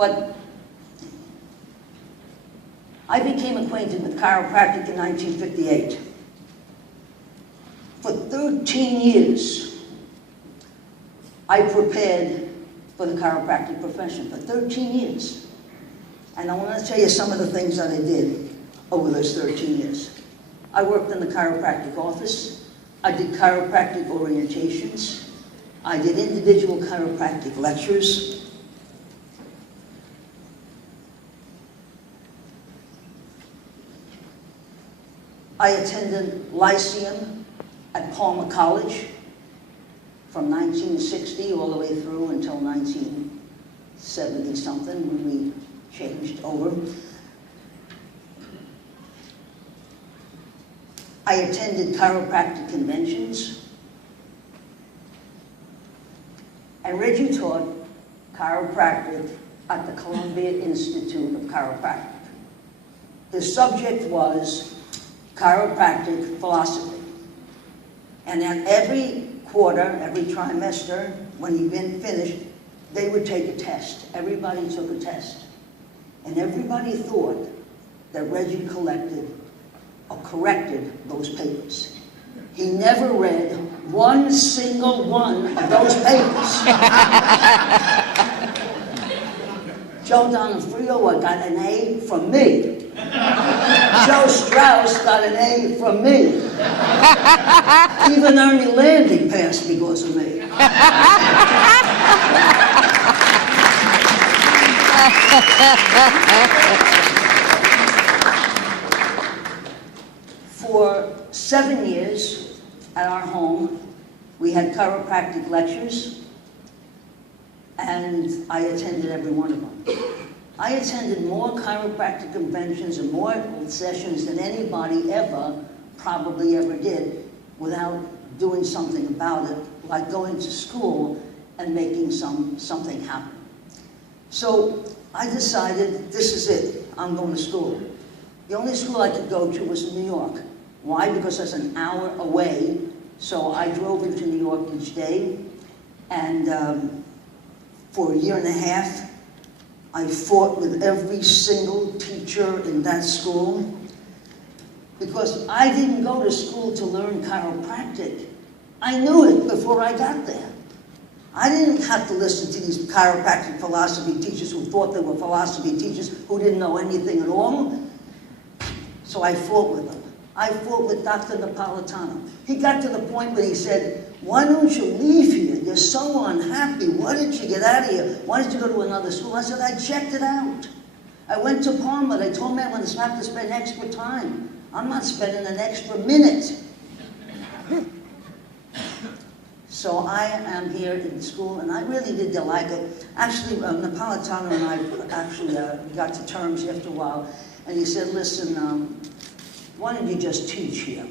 But I became acquainted with chiropractic in 1958. For 13 years, I prepared for the chiropractic profession, for 13 years. And I want to tell you some of the things that I did over those 13 years. I worked in the chiropractic office. I did chiropractic orientations. I did individual chiropractic lectures. I attended Lyceum at Palmer College from 1960 all the way through until 1970-something when we changed over. I attended chiropractic conventions. And Reggie taught chiropractic at the Columbia Institute of Chiropractic. The subject was chiropractic philosophy. And then every quarter, every trimester, when he'd been finished, they would take a test. Everybody took a test. And everybody thought that Reggie collected or corrected those papers. He never read one single one of those papers. Joe Donofrio got an A from me. Joe Strauss got an A from me. Even Ernie Landy passed because of me. For 7 years at our home, we had chiropractic lectures, and I attended every one of them. I attended more chiropractic conventions and more sessions than anybody probably ever did without doing something about it, like going to school and making something happen. So I decided, this is it, I'm going to school. The only school I could go to was in New York. Why? Because that's an hour away. So I drove into New York each day, and for a year and a half, I fought with every single teacher in that school because I didn't go to school to learn chiropractic. I knew it before I got there. I didn't have to listen to these chiropractic philosophy teachers who thought they were philosophy teachers who didn't know anything at all. So I fought with them. I fought with Dr. Napolitano. He got to the point where he said, why don't you leave here? You're so unhappy. Why didn't you get out of here? Why did you go to another school? I said, I checked it out. I went to Palmer. They told me I wouldn't have to spend extra time. I'm not spending an extra minute. So I am here in school, and I really did like it. Actually, Napolitano and I actually got to terms after a while, and he said, listen, why don't you just teach here?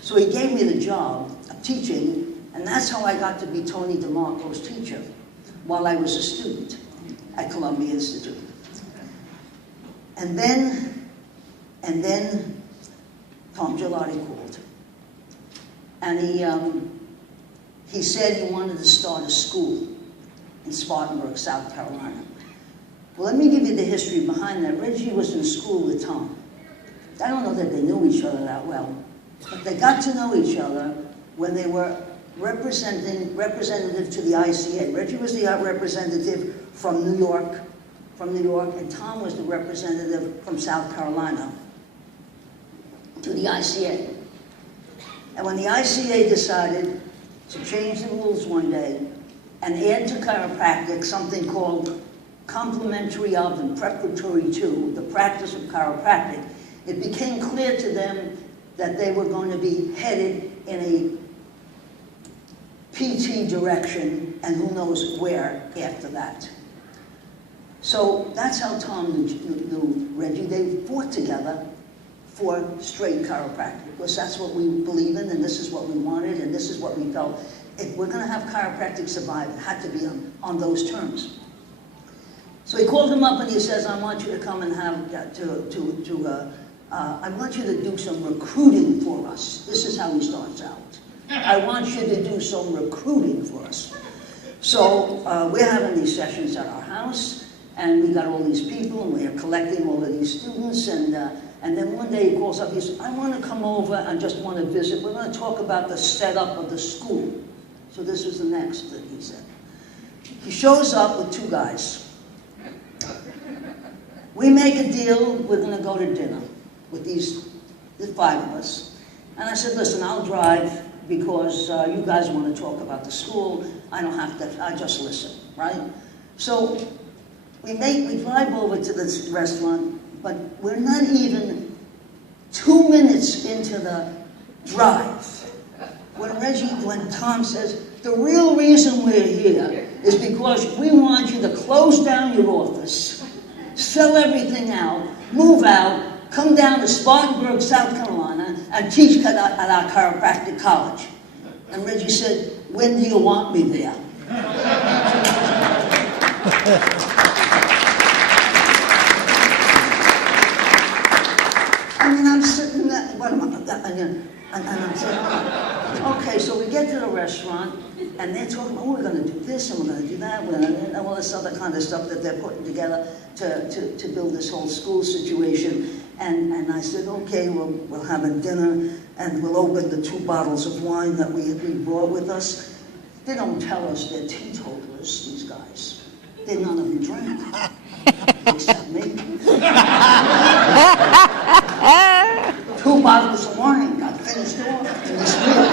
So he gave me the job of teaching, and that's how I got to be Tony DeMarco's teacher while I was a student at Columbia Institute. And then Tom Gelardi called. And he said he wanted to start a school in Spartanburg, South Carolina. Well, let me give you the history behind that. Reggie was in school with Tom. I don't know that they knew each other that well, but they got to know each other when they were representative to the ICA. Reggie was the representative from New York, and Tom was the representative from South Carolina to the ICA. And when the ICA decided to change the rules one day and add to chiropractic something called complementary of and preparatory to the practice of chiropractic, it became clear to them that they were going to be headed in a PT direction, and who knows where after that. So that's how Tom knew Reggie. They fought together for straight chiropractic, because that's what we believe in, and this is what we wanted, and this is what we felt. If we're going to have chiropractic survive, it had to be on those terms. So he called him up and he says, I want you to come and have, I want you to do some recruiting for us. This is how he starts out. I want you to do some recruiting for us. So we're having these sessions at our house, And we got all these people, and we are collecting all of these students, and then one day he calls up, he says, I want to come over and just want to visit. We're going to talk about the setup of the school. So this was the next that he said. He shows up with 2 guys. We make a deal, we're going to go to dinner with the 5 of us. And I said, listen, I'll drive because you guys want to talk about the school. I don't have to, I just listen, right? So we drive over to this restaurant, but we're not even 2 minutes into the drive when Tom says, the real reason we're here is because we want you to close down your office, sell everything out, move out, come down to Spartanburg, South Carolina, and teach at our chiropractic college. And Reggie said, when do you want me there? I mean, I'm sitting there, what am I, and I'm saying, okay, so we get to the restaurant, and they're talking about, oh, we're going to do this, and we're going to do that, and all this other kind of stuff that they're putting together to build this whole school situation. And I said, okay, we'll have a dinner, and we'll open the 2 bottles of wine that we brought with us. They don't tell us they're teetotalers, these guys. None of them drink, except me. 2 bottles of wine got finished off in this meal.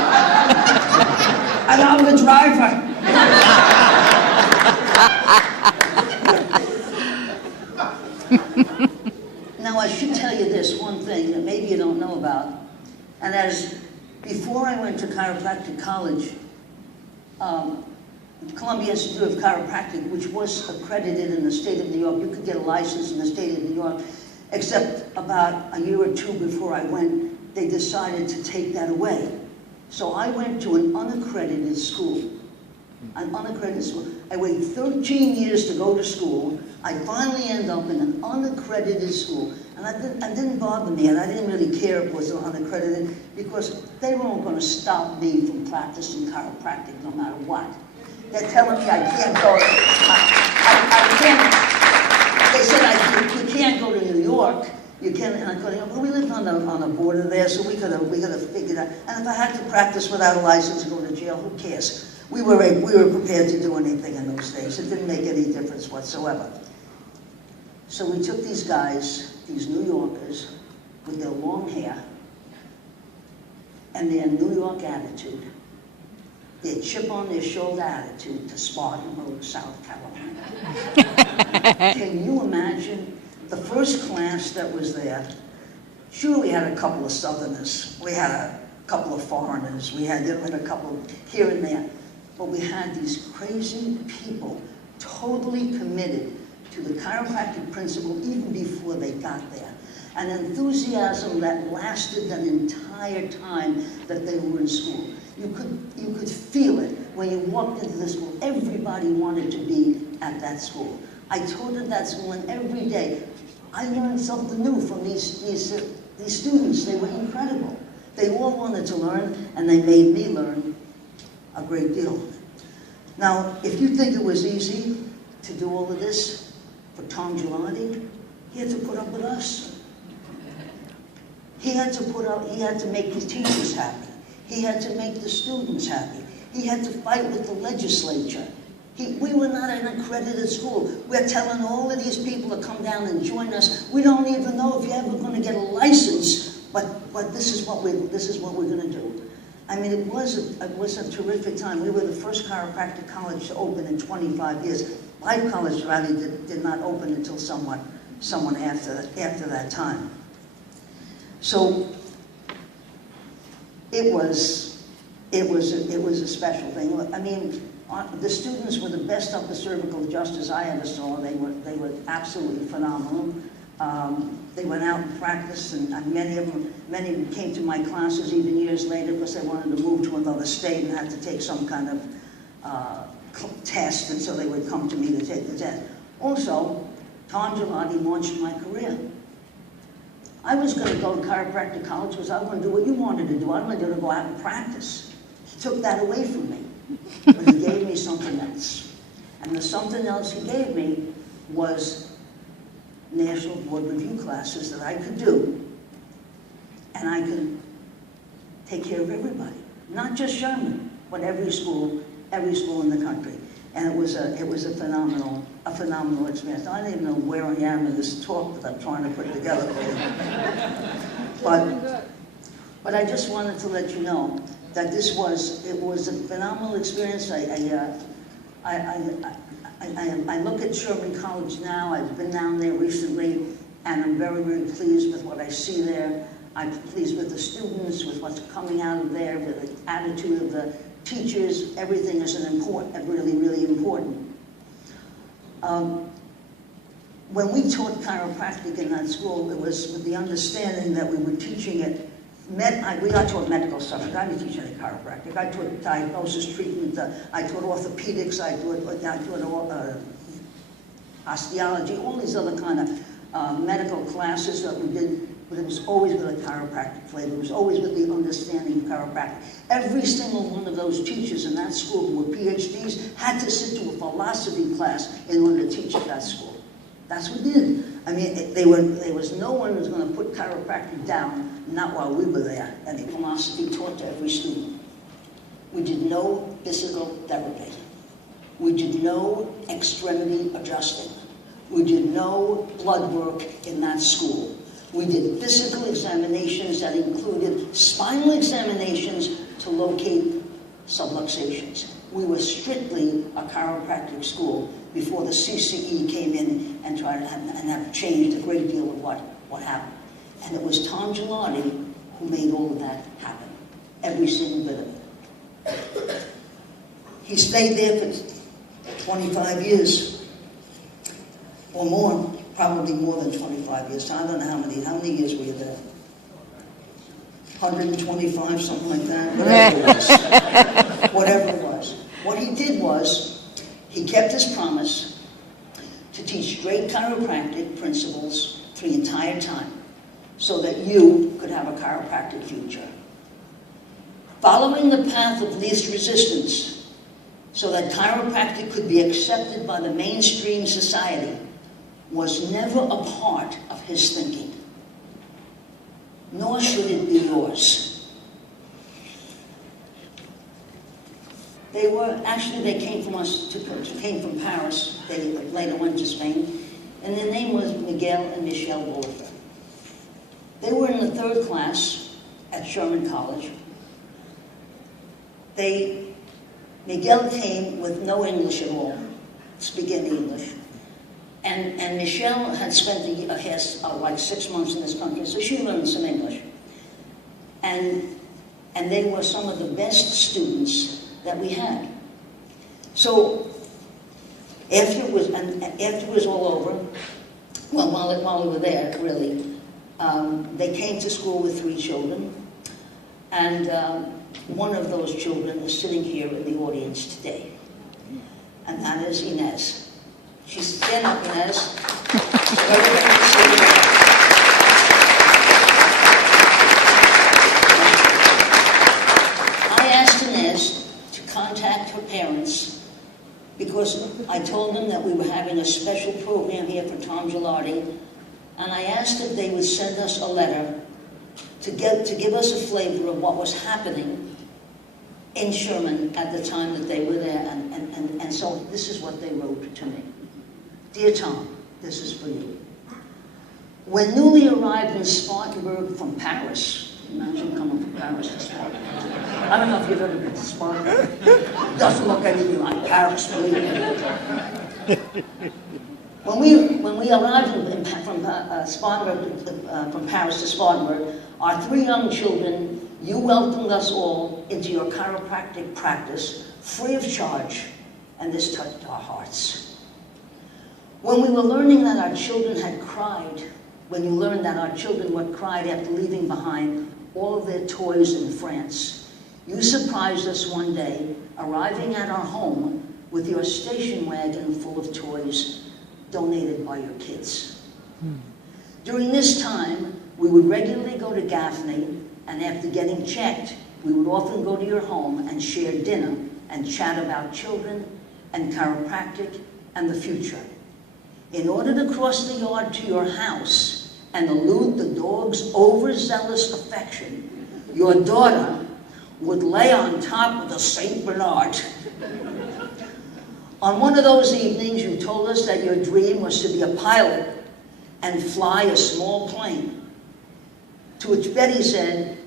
And I'm the driver. Now I should tell you this one thing that maybe you don't know about. And before I went to chiropractic college, Columbia Institute of Chiropractic, which was accredited in the state of New York, you could get a license in the state of New York, except about a year or 2 before I went, they decided to take that away. So I went to an unaccredited school. I waited 13 years to go to school. I finally ended up in an unaccredited school. And it didn't bother me, and I didn't really care if it was unaccredited, because they weren't going to stop me from practicing chiropractic no matter what. They're telling me I can't go. I can't. They said you can't go to New York. You can't. And I go, well, we lived on a border there, so we could have figured out. And if I had to practice without a license and go to jail, who cares? We were prepared to do anything in those days. It didn't make any difference whatsoever. So we took these guys, these New Yorkers, with their long hair and their New York attitude, their chip on their shoulder attitude, to Spartanburg, South Carolina. Can you imagine the first class that was there? Sure, we had a couple of Southerners, we had a couple of foreigners, we had a couple here and there, but we had these crazy people totally committed to the chiropractic principle even before they got there. An enthusiasm that lasted an entire time that they were in school. You could feel it when you walked into the school. Everybody wanted to be at that school. I taught at that school, and every day I learned something new from these students. They were incredible. They all wanted to learn, and they made me learn a great deal. Now, if you think it was easy to do all of this for Tom Gelardi, he had to put up with us. He had to make the teachers happy. He had to make the students happy. He had to fight with the legislature. We were not an accredited school. We're telling all of these people to come down and join us. We don't even know if you're ever going to get a license, but this is what we're going to do. I mean, it was a terrific time. We were the first chiropractic college to open in 25 years. Life College did not open until someone after that time. So it was a special thing. I mean, the students were the best upper cervical adjusters I ever saw. They were absolutely phenomenal. They went out and practiced, and many came to my classes even years later because they wanted to move to another state and had to take some kind of test, and so they would come to me to take the test. Also, Tom Gelardi launched my career. I was going to go to chiropractic college because I was going to do what you wanted to do. I wanted to go out and practice. He took that away from me, but he gave me something else. And the something else he gave me was national board review classes that I could do, and I could take care of everybody, not just Sherman, but every school in the country. And it was a phenomenal experience. I don't even know where I am in this talk that I'm trying to put together for you. But I just wanted to let you know that it was a phenomenal experience. I look at Sherman College now. I've been down there recently, and I'm very, very pleased with what I see there. I'm pleased with the students, with what's coming out of there, with the attitude of the teachers. Everything is really, really important. When we taught chiropractic in that school, it was with the understanding that we were teaching it. We got taught medical stuff. I didn't teach any chiropractic. I taught diagnosis, treatment. I taught orthopedics. I taught osteology. All these other kind of medical classes that we did. But it was always with a chiropractic flavor. It was always with the understanding of chiropractic. Every single one of those teachers in that school who were PhDs had to sit to a philosophy class in order to teach at that school. That's what we did. I mean, there was no one who was going to put chiropractic down, not while we were there, and the philosophy taught to every student. We did no physical therapy. We did no extremity adjusting. We did no blood work in that school. We did physical examinations that included spinal examinations to locate subluxations. We were strictly a chiropractic school before the CCE came in and tried to have changed a great deal of what happened. And it was Tom Gelardi who made all of that happen, every single bit of it. He stayed there for 25 years or more. Probably more than 25 years. I don't know how many years were you there? 125, something like that? Whatever it was. Whatever it was. What he did was, he kept his promise to teach straight chiropractic principles for the entire time so that you could have a chiropractic future. Following the path of least resistance so that chiropractic could be accepted by the mainstream society was never a part of his thinking, nor should it be yours. They came from Paris. They later went to Spain, and their name was Miguel and Michelle Wolfer. They were in the 3rd class at Sherman College. Miguel came with no English at all, speaking English. And Michelle had spent like 6 months in this country, so she learned some English. And they were some of the best students that we had. So after it was all over, well, while we were there, really, they came to school with 3 children, and one of those children is sitting here in the audience today, and that is Inez. She's stand up, Inez. I asked Inez to contact her parents because I told them that we were having a special program here for Tom Gelardi, and I asked if they would send us a letter to give us a flavor of what was happening in Sherman at the time that they were there, and so this is what they wrote to me. Dear Tom, this is for you. When newly arrived in Spartanburg from Paris, imagine coming from Paris to Spartanburg. I don't know if you've ever been to Spartanburg. It doesn't look anything like Paris, believe me. When we arrived from Paris to Spartanburg, our 3 young children, you welcomed us all into your chiropractic practice, free of charge, and this touched our hearts. When we were learning that our children had cried, when you learned that our children were cried after leaving behind all of their toys in France, you surprised us one day, arriving at our home with your station wagon full of toys donated by your kids. During this time, we would regularly go to Gaffney, and after getting checked, we would often go to your home and share dinner and chat about children and chiropractic and the future. In order to cross the yard to your house and elude the dog's overzealous affection, your daughter would lay on top of the St. Bernard. On one of those evenings, you told us that your dream was to be a pilot and fly a small plane. To which Betty said,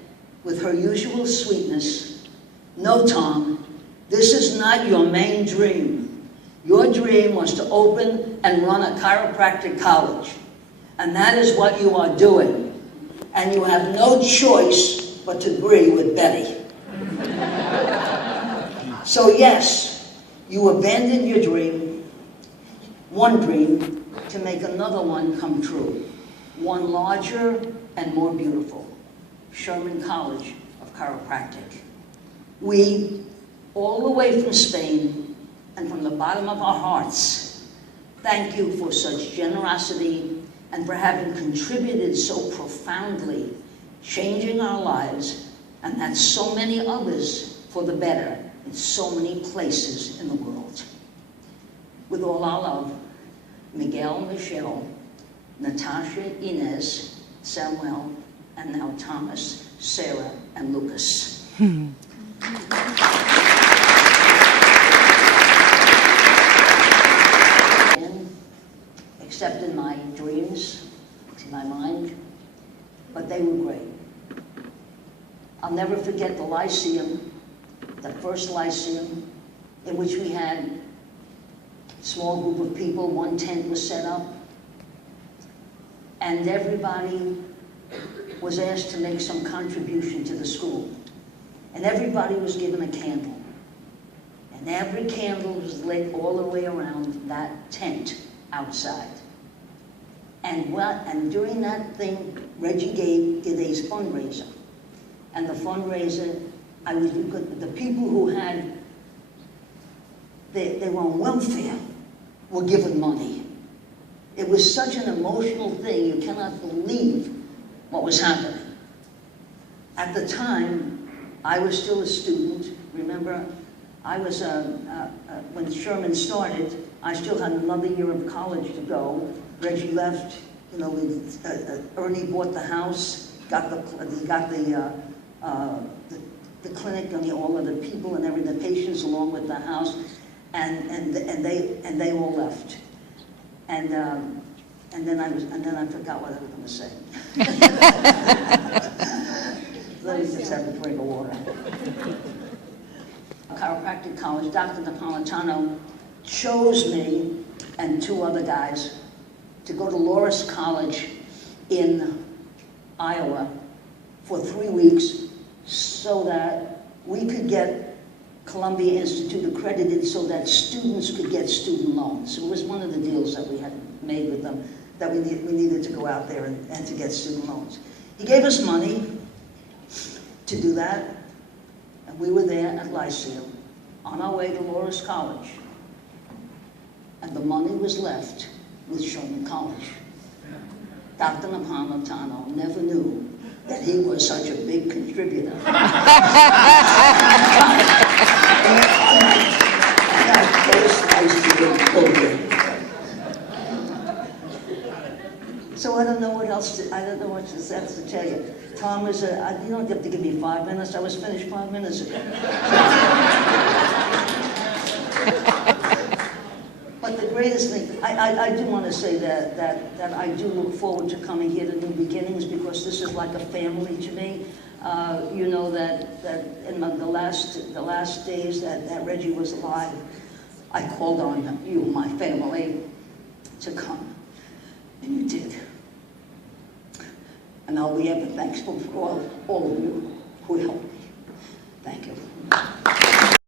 with her usual sweetness, "No, Tom, this is not your main dream. Your dream was to open and run a chiropractic college. And that is what you are doing. And you have no choice but to agree with Betty." So yes, you abandoned your dream, one dream, to make another one come true. One larger and more beautiful. Sherman College of Chiropractic. We, all the way from Spain and from the bottom of our hearts, thank you for such generosity and for having contributed so profoundly, changing our lives, and that so many others for the better in so many places in the world. With all our love, Miguel, Michelle, Natasha, Inez, Samuel, and now Thomas, Sarah, and Lucas. Except in my dreams, in my mind, but they were great. I'll never forget the Lyceum, the first Lyceum, in which we had a small group of people, one tent was set up, and everybody was asked to make some contribution to the school. And everybody was given a candle. And every candle was lit all the way around that tent outside. And during that thing, Reggie did a fundraiser. And the fundraiser, the people who had, they were on welfare, were given money. It was such an emotional thing, you cannot believe what was happening. At the time, I was still a student. Remember, I was, when Sherman started, I still had another year of college to go. Reggie left, Ernie bought the house, got the clinic and all of the people and the patients along with the house, and they all left. And then I forgot what I was going to say. Let me just have a drink of water. Chiropractic College, Dr. Napolitano chose me and two other guys to go to Loras College in Iowa for 3 weeks so that we could get Columbia Institute accredited so that students could get student loans. It was one of the deals that we had made with them, that we needed to go out there and to get student loans. He gave us money to do that, and we were there at Lyceum on our way to Loras College, and the money was left with Sherman College. Dr. Napolitano never knew that he was such a big contributor. So I don't know what else to tell you. Tom was you don't have to give me 5 minutes. I was finished 5 minutes ago. But the greatest thing, I do want to say that I do look forward to coming here to New Beginnings because this is like a family to me. You know that in the last days that Reggie was alive, I called on you, my family, to come, and you did. And I'll be ever thankful for all of you who helped me. Thank you.